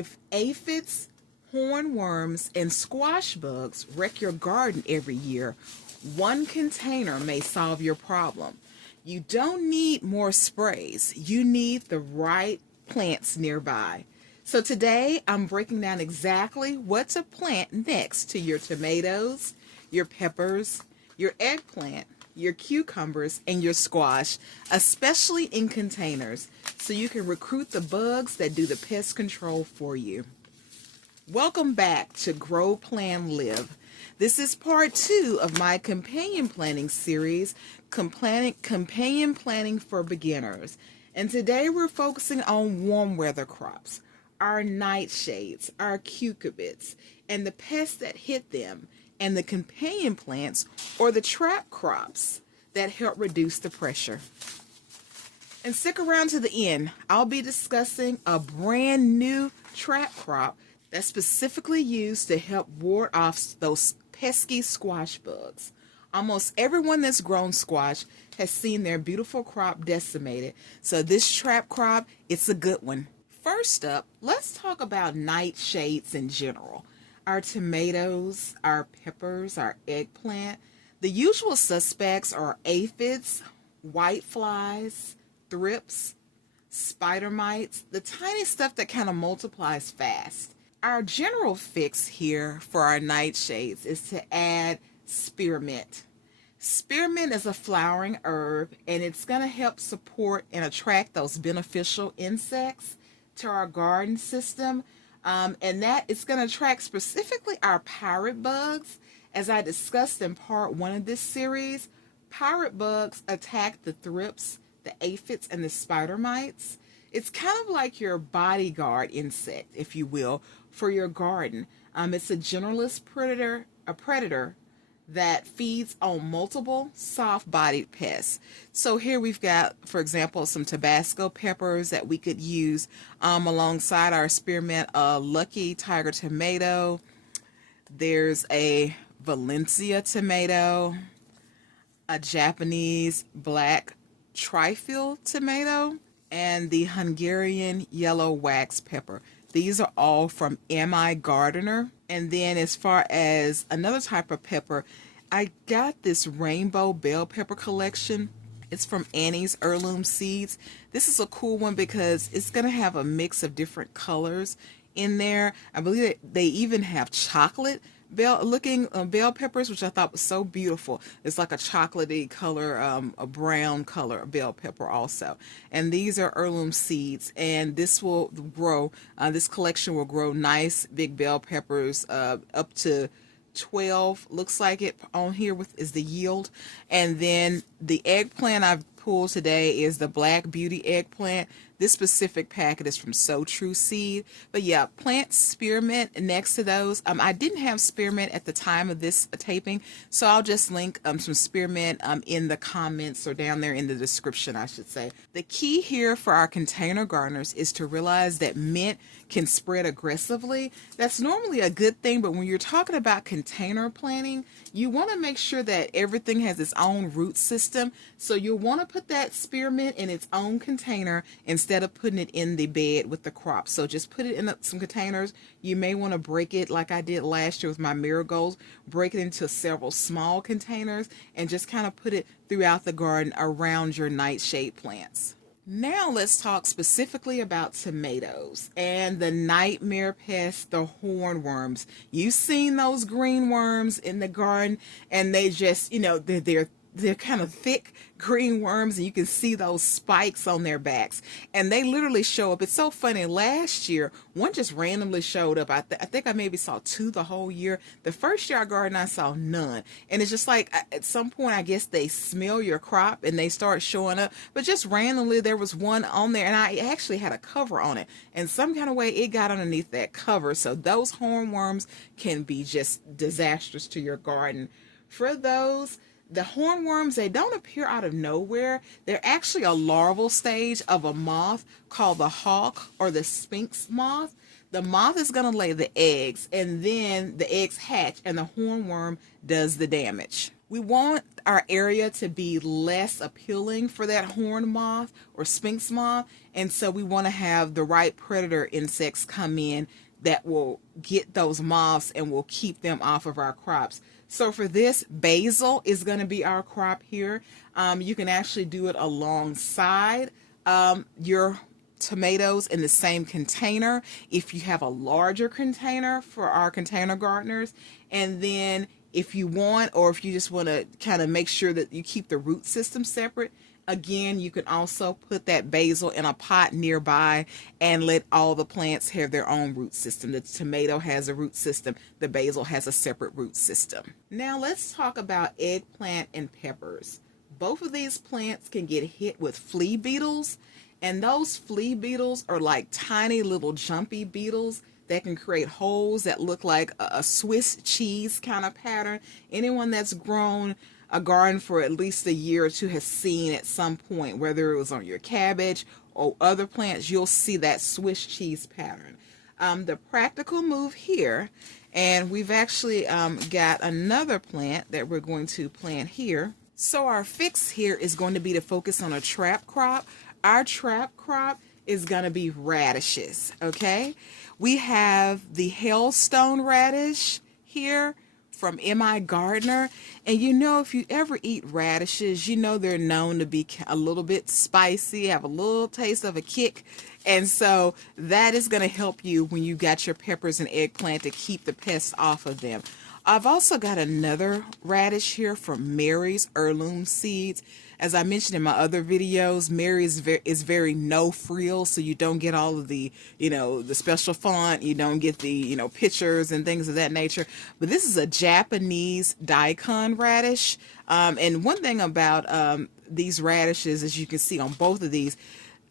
If aphids, hornworms, and squash bugs wreck your garden every year, one container may solve your problem. You don't need more sprays. You need the right plants nearby. So today I'm breaking down exactly what to plant next to your tomatoes, your peppers, your eggplant, your cucumbers, and your squash, especially in containers, so you can recruit the bugs that do the pest control for you. Welcome back to Grow, Plan, Live. This is part 2 of my companion planting series, Companion Planting for Beginners. And today we're focusing on warm weather crops, our nightshades, our cucurbits, and the pests that hit them, and the companion plants or the trap crops that help reduce the pressure. And stick around to the end. I'll be discussing a brand new trap crop that's specifically used to help ward off those pesky squash bugs. Almost everyone that's grown squash has seen their beautiful crop decimated, so this trap crop, it's a good one. First up, let's talk about nightshades in general. Our tomatoes, our peppers, our eggplant. The usual suspects are aphids, whiteflies, thrips, spider mites, the tiny stuff that kind of multiplies fast. Our general fix here for our nightshades is to add spearmint. Spearmint is a flowering herb, and it's going to help support and attract those beneficial insects to our garden system. And that is going to attract specifically our pirate bugs. As I discussed in part 1 of this series, pirate bugs attack the thrips, the aphids, and the spider mites. It's kind of like your bodyguard insect, if you will, for your garden. It's a generalist predator that feeds on multiple soft-bodied pests. So here we've got, for example, some Tabasco peppers that we could use alongside our spearmint, Lucky Tiger tomato. There's a Valencia tomato, a Japanese black trifle tomato, and the Hungarian yellow wax pepper. These are all from M.I. Gardener. And then as far as another type of pepper, I got this rainbow bell pepper collection. It's from Annie's Heirloom Seeds. This is a cool one because it's going to have a mix of different colors in there. I believe they even have chocolate looking bell peppers, which I thought was so beautiful. It's like a chocolatey color, a brown color bell pepper also. And these are heirloom seeds, and this will grow, this collection will grow nice big bell peppers up to 12, looks like it on here is the yield. And then the eggplant I've pulled today is the Black Beauty eggplant. This specific packet is from So True Seed. But yeah, plant spearmint next to those. I didn't have spearmint at the time of this taping, so I'll just link some spearmint in the comments, or down there in the description, I should say. The key here for our container gardeners is to realize that mint can spread aggressively. That's normally a good thing, but when you're talking about container planting, you want to make sure that everything has its own root system. So you'll want to put that spearmint in its own container instead of putting it in the bed with the crop. So just put it in some containers. You may want to break it like I did last year with my marigolds, break it into several small containers and just kind of put it throughout the garden around your nightshade plants. Now let's talk specifically about tomatoes and the nightmare pest, the hornworms. You've seen those green worms in the garden, and they just, they're kind of thick green worms, and you can see those spikes on their backs, and they literally show up. It's so funny. Last year, one just randomly showed up. I think I maybe saw 2 the whole year. The first year I gardened, I saw none. And it's just like at some point, I guess they smell your crop and they start showing up. But just randomly, there was one on there, and I actually had a cover on it. And some kind of way, it got underneath that cover. So those hornworms can be just disastrous to your garden. For those, the hornworms, they don't appear out of nowhere. They're actually a larval stage of a moth called the hawk or the sphinx moth. The moth is going to lay the eggs, and then the eggs hatch and the hornworm does the damage. We want our area to be less appealing for that horned moth or sphinx moth, and so we want to have the right predator insects come in that will get those moths and will keep them off of our crops. So for this, basil is going to be our crop here. You can actually do it alongside your tomatoes in the same container if you have a larger container for our container gardeners. And then if you want, or if you just want to kind of make sure that you keep the root system separate, again, you can also put that basil in a pot nearby and let all the plants have their own root system. The tomato has a root system. The basil has a separate root system. Now let's talk about eggplant and peppers. Both of these plants can get hit with flea beetles, and those flea beetles are like tiny little jumpy beetles that can create holes that look like a Swiss cheese kind of pattern. Anyone that's grown a garden for at least a year or two has seen at some point, whether it was on your cabbage or other plants, you'll see that Swiss cheese pattern. The practical move here, and we've actually got another plant that we're going to plant here. So our fix here is going to be to focus on a trap crop. Our trap crop is going to be radishes, okay? We have the hailstone radish here from M.I. Gardner, and you know, if you ever eat radishes, you know they're known to be a little bit spicy, have a little taste of a kick, and so that is going to help you when you got your peppers and eggplant to keep the pests off of them. I've also got another radish here from Mary's Heirloom Seeds. As I mentioned in my other videos, Mary's is very no frills, so you don't get all of the, the special font, you don't get the, pictures and things of that nature. But this is a Japanese daikon radish. And one thing about these radishes, as you can see on both of these,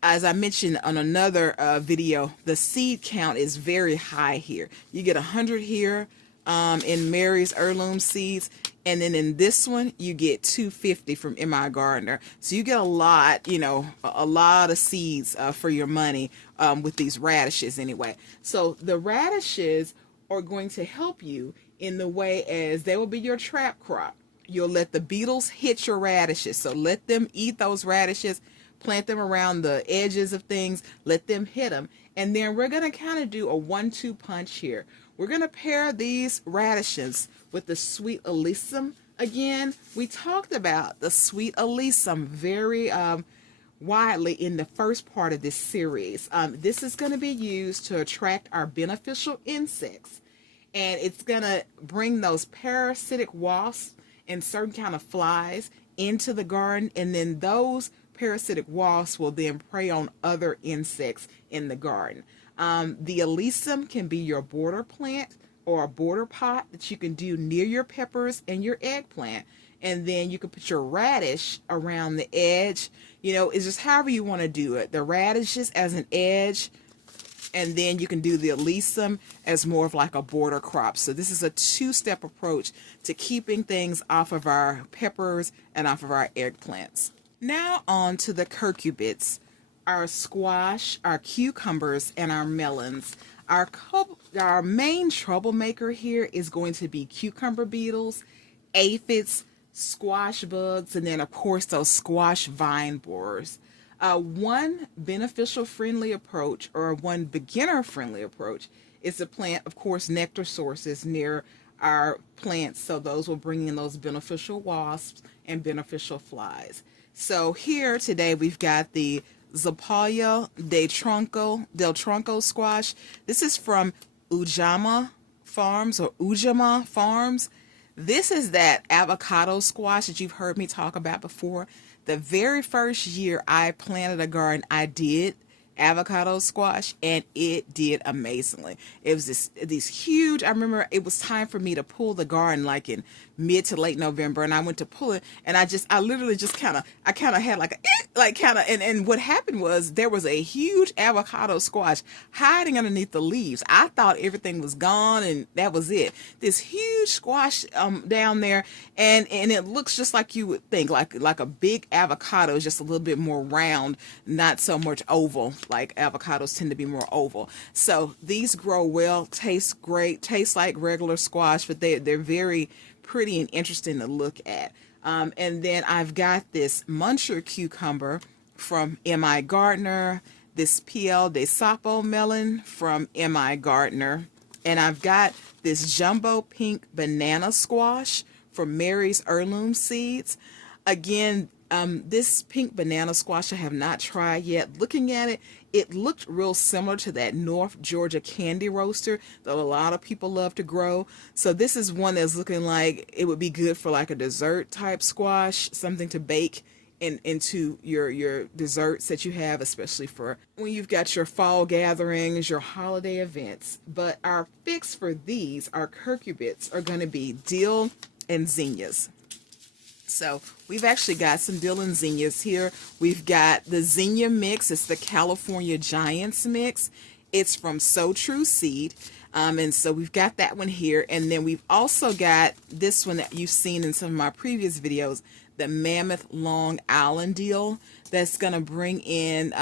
as I mentioned on another video, the seed count is very high here. You get 100 here in Mary's Heirloom Seeds, and then in this one you get 250 from M.I. Gardner. So you get a lot, a lot of seeds for your money with these radishes anyway. So the radishes are going to help you in the way as they will be your trap crop. You'll let the beetles hit your radishes, so let them eat those radishes, plant them around the edges of things, let them hit them, and then we're going to kind of do a 1-2 punch here. We're going to pair these radishes with the sweet alyssum. Again, we talked about the sweet alyssum very widely in the first part of this series. This is going to be used to attract our beneficial insects, and it's going to bring those parasitic wasps and certain kind of flies into the garden, and then those parasitic wasps will then prey on other insects in the garden. The alyssum can be your border plant or a border pot that you can do near your peppers and your eggplant. And then you can put your radish around the edge. It's just however you want to do it. The radishes as an edge, and then you can do the alyssum as more of like a border crop. So this is a 2-step approach to keeping things off of our peppers and off of our eggplants. Now on to the cucurbits, our squash, our cucumbers, and our melons. Our main troublemaker here is going to be cucumber beetles, aphids, squash bugs, and then of course those squash vine borers. One beneficial friendly approach, or one beginner friendly approach, is to plant, of course, nectar sources near our plants, so those will bring in those beneficial wasps and beneficial flies. So here today we've got the Zapallo del Tronco squash. This is from Ujama Farms. This is that avocado squash that you've heard me talk about before. The very first year I planted a garden, I did avocado squash, and it did amazingly. It was these huge, I remember it was time for me to pull the garden like in mid to late November, and I went to pull it, and I literally just kind of had and what happened was there was a huge avocado squash hiding underneath the leaves. I thought everything was gone and that was it. This huge squash down there, and it looks just like you would think, like a big avocado, is just a little bit more round, not so much oval. Like avocados tend to be more oval. So these grow well, taste great, taste like regular squash, but they're very pretty and interesting to look at. And then I've got this muncher cucumber from M.I. Gardner, this Piel de Sapo melon from M.I. Gardner, and I've got this jumbo pink banana squash from Mary's Heirloom Seeds. Again, this pink banana squash I have not tried yet. Looking at it, it looked real similar to that North Georgia candy roaster that a lot of people love to grow. So this is one that's looking like it would be good for like a dessert type squash, something to bake into your desserts that you have, especially for when you've got your fall gatherings, your holiday events. But our fix for these, our cucurbits, are going to be dill and zinnias. So we've actually got some dill and zinnias here. We've got the zinnia mix. It's the California Giants mix. It's from So True Seed. And so we've got that one here. And then we've also got this one that you've seen in some of my previous videos, the Mammoth Long Island dill. That's going to bring in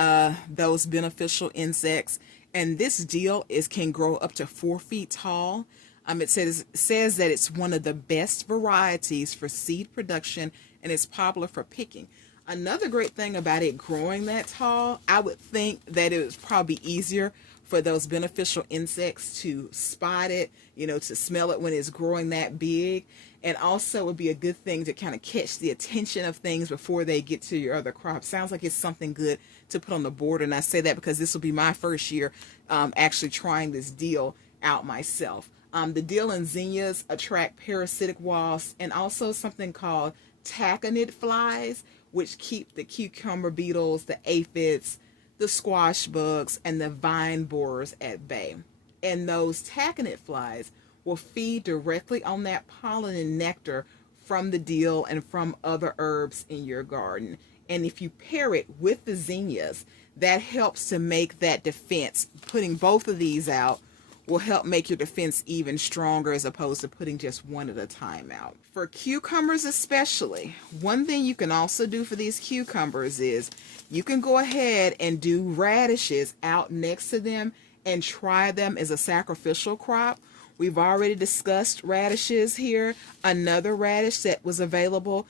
those beneficial insects. And this dill can grow up to 4 feet tall. It says that it's one of the best varieties for seed production, and it's popular for picking. Another great thing about it growing that tall, I would think that it would probably be easier for those beneficial insects to spot it, to smell it when it's growing that big. And also it would be a good thing to kind of catch the attention of things before they get to your other crops. Sounds like it's something good to put on the border. And I say that because this will be my first year actually trying this dill out myself. The dill and zinnias attract parasitic wasps and also something called taconid flies, which keep the cucumber beetles, the aphids, the squash bugs, and the vine borers at bay. And those taconid flies will feed directly on that pollen and nectar from the dill and from other herbs in your garden. And if you pair it with the zinnias, that helps to make that defense. Putting both of these out will help make your defense even stronger as opposed to putting just one at a time out. For cucumbers especially, one thing you can also do for these cucumbers is you can go ahead and do radishes out next to them and try them as a sacrificial crop. We've already discussed radishes here. Another radish that was available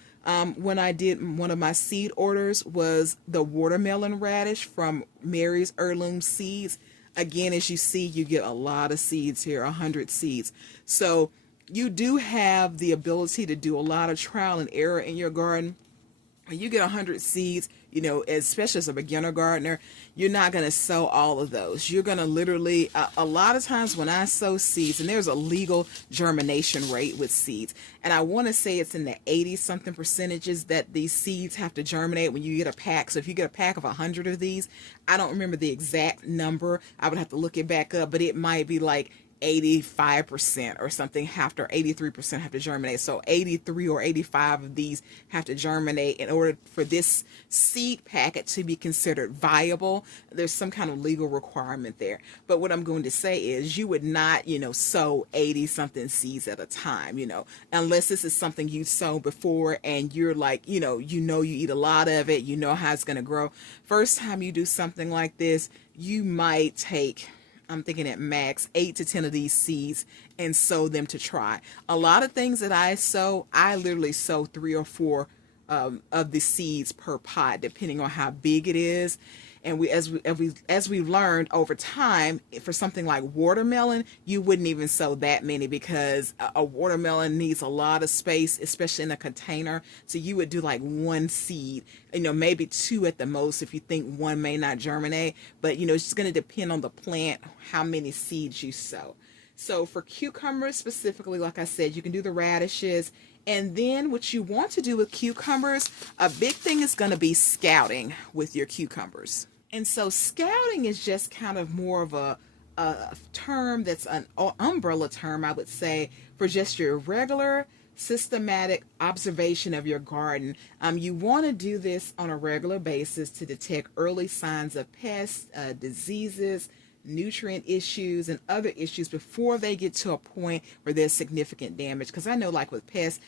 when I did one of my seed orders was the watermelon radish from Mary's Heirloom Seeds. Again, as you see, you get a lot of seeds here, 100 seeds. So you do have the ability to do a lot of trial and error in your garden. When you get 100 seeds, especially as a beginner gardener, you're not going to sow all of those. You're going to literally, a lot of times when I sow seeds, and there's a legal germination rate with seeds, and I want to say it's in the 80-something percentages that these seeds have to germinate when you get a pack. So if you get a pack of 100 of these, I don't remember the exact number. I would have to look it back up, but it might be like 85% or something or 83% have to germinate. So 83 or 85 of these have to germinate in order for this seed packet to be considered viable. There's some kind of legal requirement there. But what I'm going to say is you would not, sow 80 something seeds at a time, unless this is something you sow before and you're like, you eat a lot of it, how it's going to grow. First time you do something like this, you might take, I'm thinking at max 8 to 10 of these seeds and sow them to try. A lot of things that I sow, I literally sow 3 or 4 of the seeds per pot, depending on how big it is. And as we've learned over time, for something like watermelon, you wouldn't even sow that many because a watermelon needs a lot of space, especially in a container. So you would do like 1 seed, maybe 2 at the most if you think 1 may not germinate. But, it's just going to depend on the plant, how many seeds you sow. So for cucumbers specifically, like I said, you can do the radishes. And then what you want to do with cucumbers, a big thing is going to be scouting with your cucumbers. And so scouting is just kind of more of a term that's an umbrella term, I would say, for just your regular systematic observation of your garden. You want to do this on a regular basis to detect early signs of pests, diseases, nutrient issues, and other issues before they get to a point where there's significant damage. Because I know, like with pests,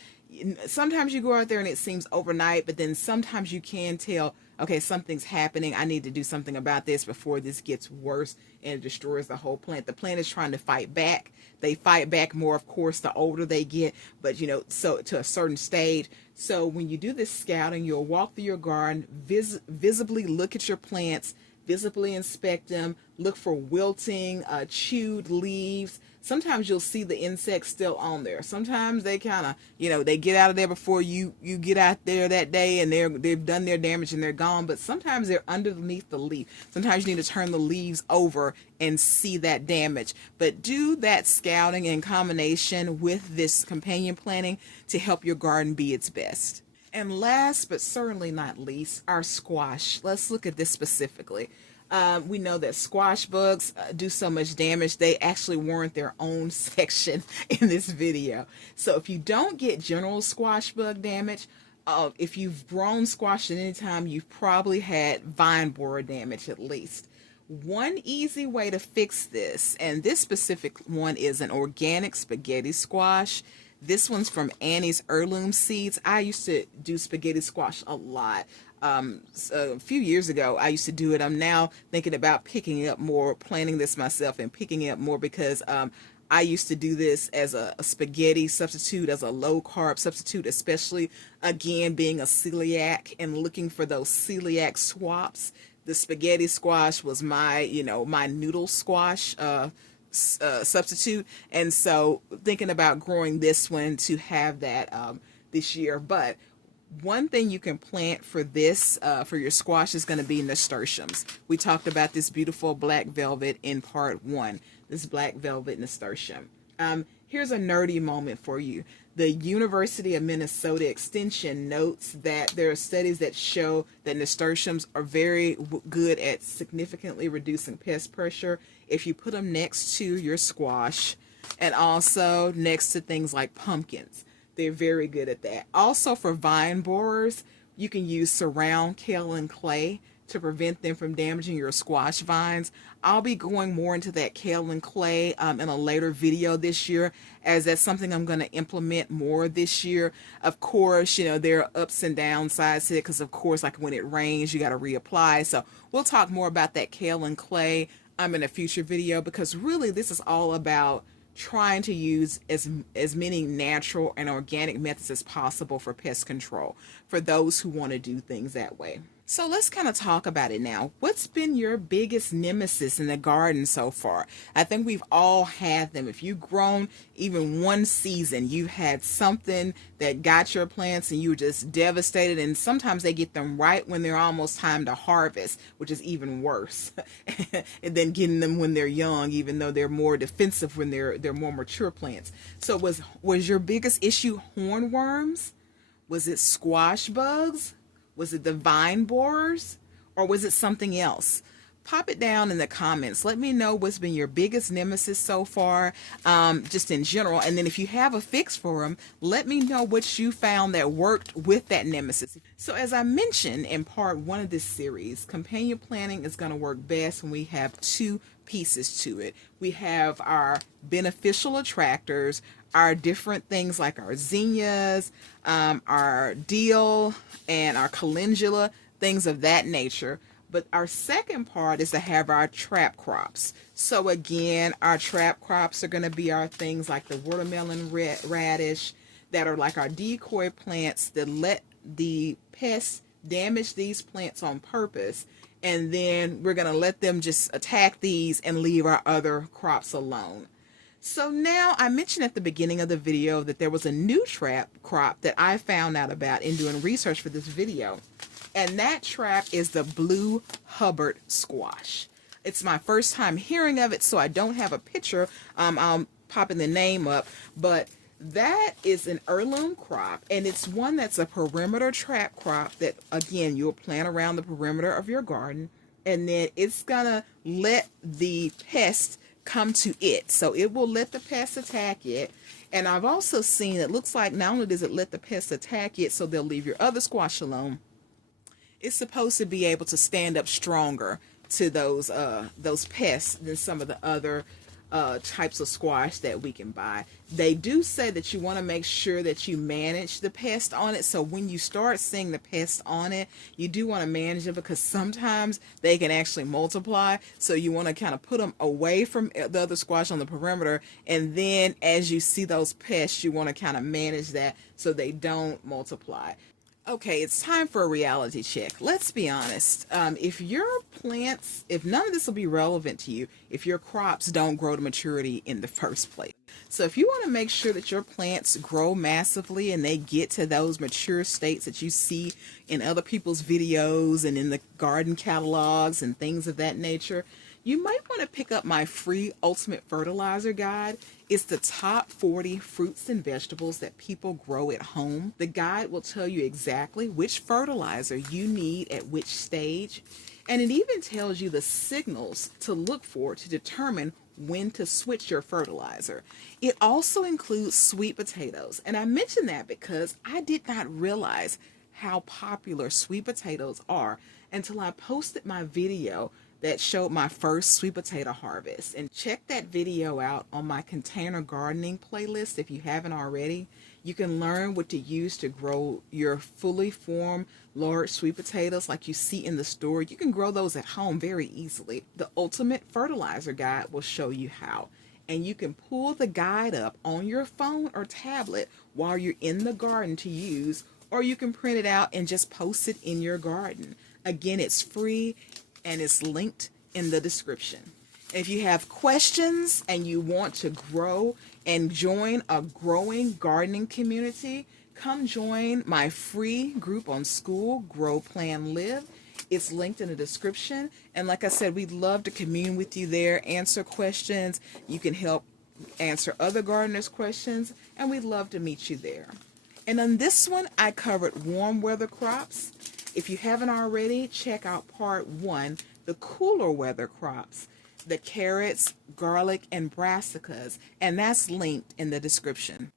sometimes you go out there and it seems overnight, but then sometimes you can tell, okay, something's happening. I need to do something about this before this gets worse and it destroys the whole plant. The plant is trying to fight back. They fight back more, of course, the older they get, but so to a certain stage. So when you do this scouting, you'll walk through your garden, visibly look at your plants, visibly inspect them, look for wilting, chewed leaves. Sometimes you'll see the insects still on there. Sometimes they kind of, they get out of there before you get out there that day, and they've done their damage and they're gone. But sometimes they're underneath the leaf. Sometimes you need to turn the leaves over and see that damage. But do that scouting in combination with this companion planting to help your garden be its best. And last but certainly not least, our squash. Let's look at this specifically. We know that squash bugs do so much damage. They actually warrant their own section in this video. So if you don't get general squash bug damage, if you've grown squash at any time, you've probably had vine borer damage at least. One easy way to fix this, and this specific one is an organic spaghetti squash. This one's from Annie's Heirloom Seeds. I used to do spaghetti squash a lot. A few years ago, I used to do it. I'm now thinking about picking it up more, planting this myself and picking it up more because I used to do this as a spaghetti substitute, as a low carb substitute, especially again being a celiac and looking for those celiac swaps. The spaghetti squash was my, my noodle squash substitute, and so thinking about growing this one to have that this year. But one thing you can plant for this, for your squash, is going to be nasturtiums. We talked about this beautiful black velvet in part 1, this black velvet nasturtium. Here's a nerdy moment for you. The University of Minnesota Extension notes that there are studies that show that nasturtiums are very good at significantly reducing pest pressure if you put them next to your squash and also next to things like pumpkins. They're very good at that. Also, for vine borers, you can use surround kale and clay to prevent them from damaging your squash vines. I'll be going more into that kale and clay in a later video this year, as that's something I'm going to implement more this year. Of course, there are ups and downsides to it because, of course, like when it rains, you got to reapply. So we'll talk more about that kale and clay in a future video, because really this is all about trying to use as many natural and organic methods as possible for pest control for those who want to do things that way. So let's kind of talk about it now. What's been your biggest nemesis in the garden so far? I think we've all had them. If you've grown even one season, you've had something that got your plants and you were just devastated, and sometimes they get them right when they're almost time to harvest, which is even worse and then getting them when they're young, even though they're more defensive when they're more mature plants. So was your biggest issue hornworms? Was it squash bugs? Was it the vine borers, or was it something else? Pop it down in the comments. Let me know what's been your biggest nemesis so far, just in general. And then if you have a fix for them, let me know what you found that worked with that nemesis. So as I mentioned in part 1 of this series, companion planting is going to work best when we have 2 pieces to it. We have our beneficial attractors, our different things like our zinnias, our dill, and our calendula, things of that nature. But our second part is to have our trap crops. So again, our trap crops are going to be our things like the watermelon radish, that are like our decoy plants that let the pests damage these plants on purpose, and then we're going to let them just attack these and leave our other crops alone. So now, I mentioned at the beginning of the video that there was a new trap crop that I found out about in doing research for this video. And that trap is the blue Hubbard squash. It's my first time hearing of it, so I don't have a picture. I'll pop in the name up. But that is an heirloom crop, and it's one that's a perimeter trap crop that, again, you'll plant around the perimeter of your garden. And then it's going to let the pests come to it. So it will let the pests attack it. And I've also seen, it looks like not only does it let the pests attack it so they'll leave your other squash alone, it's supposed to be able to stand up stronger to those pests than some of the other types of squash that we can buy. They do say that you want to make sure that you manage the pest on it. So when you start seeing the pest on it, you do want to manage it, because sometimes they can actually multiply. So you want to kind of put them away from the other squash on the perimeter. And then as you see those pests, you want to kind of manage that so they don't multiply. Okay, it's time for a reality check. Let's be honest. If your plants, if none of this will be relevant to you, if your crops don't grow to maturity in the first place. So if you want to make sure that your plants grow massively and they get to those mature states that you see in other people's videos and in the garden catalogs and things of that nature, you might want to pick up my free ultimate fertilizer guide. It's the top 40 fruits and vegetables that people grow at home. The guide will tell you exactly which fertilizer you need at which stage, and it even tells you the signals to look for to determine when to switch your fertilizer. It also includes sweet potatoes, and I mention that because I did not realize how popular sweet potatoes are until I posted my video that showed my first sweet potato harvest. And check that video out on my container gardening playlist if you haven't already. You can learn what to use to grow your fully formed large sweet potatoes like you see in the store. You can grow those at home very easily. The ultimate fertilizer guide will show you how. And you can pull the guide up on your phone or tablet while you're in the garden to use, or you can print it out and just post it in your garden. Again, it's free and it's linked in the description. If you have questions and you want to grow and join a growing gardening community, come join my free group on School, Grow, Plan, Live. It's linked in the description. And like I said, we'd love to commune with you there, answer questions. You can help answer other gardeners' questions, and we'd love to meet you there. And on this one, I covered warm weather crops. If you haven't already, check out part 1, the cooler weather crops, the carrots, garlic, and brassicas, and that's linked in the description.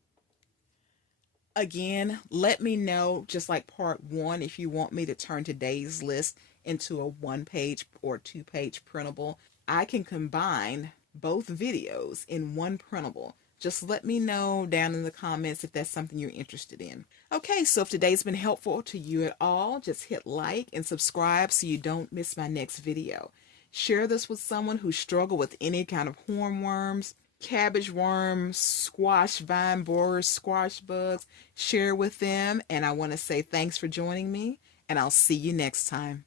Again, let me know, just like part 1, if you want me to turn today's list into a 1-page or 2-page printable. I can combine both videos in one printable. Just let me know down in the comments if that's something you're interested in. Okay, so if today's been helpful to you at all, just hit like and subscribe so you don't miss my next video. Share this with someone who struggles with any kind of hornworms, cabbage worms, squash vine borers, squash bugs. Share with them, and I want to say thanks for joining me, and I'll see you next time.